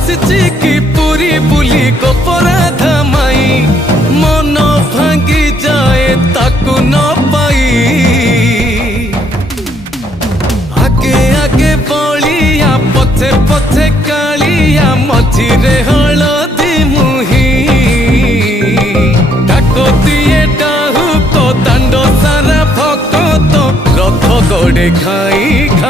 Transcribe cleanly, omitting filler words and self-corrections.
बसिची कि पूरी बुली को पराधा माई मन भांगी जाए ताकू न पाई आगे आगे बलिया पथे पथे कालिया मझिरे हलदी मुही डाको दिए डाहु को दांड सारा भक्त रथ गड़े घाई घाई।